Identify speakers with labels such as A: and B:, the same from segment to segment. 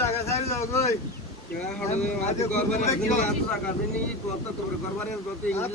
A: জায়গা সারি যাও কই হাত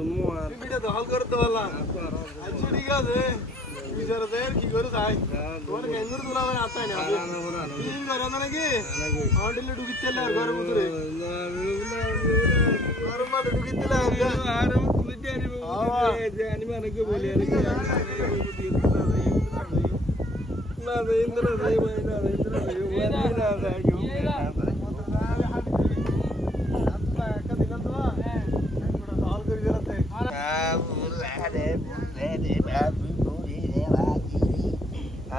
A: না দা
B: জন্ম আর
A: তুই মিটা দহল করতে বললা আচ্ছা ঠিক আছে বিচার দে কি করে যাই তোর কেঙ্গুর তুলা মানে আত্মাই না তুই করে না নাকি হাঁডিলে ঢুকিতে আর ঘরের ভিতরে ঘরের মাঠে ঢুকিতে
C: বুলারে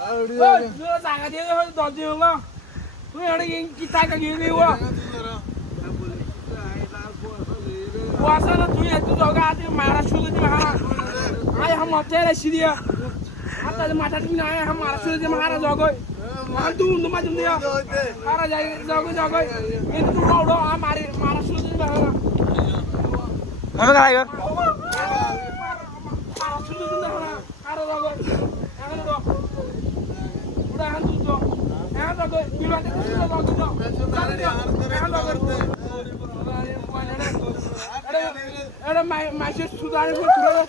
B: জাগা দিয়ে দশ দিন হলো তুমি ওটা কি টাকা গিয়ে দিব কুয়াশা তুই একটু দরকার আছে মারা শুধু দিবে হ্যাঁ আয় হাম তেরে সিরিয়া হাতে মাথা তুমি না হাম মারা শুধু দিবে মারা জগই আর তুমি তুমি তুমি দিয়া মারা যাই জগই জগই কিন্তু তুমি ওড়ো আ মারি মারা শুধু দিবে হ্যাঁ
C: মনে করাই মারা
B: শুধু দিবে হ্যাঁ আর জগই এখন এখন তো এখন তো বিমানে তো সুদা জগোয় তো এখন এটা মাসের সুদারে তুলে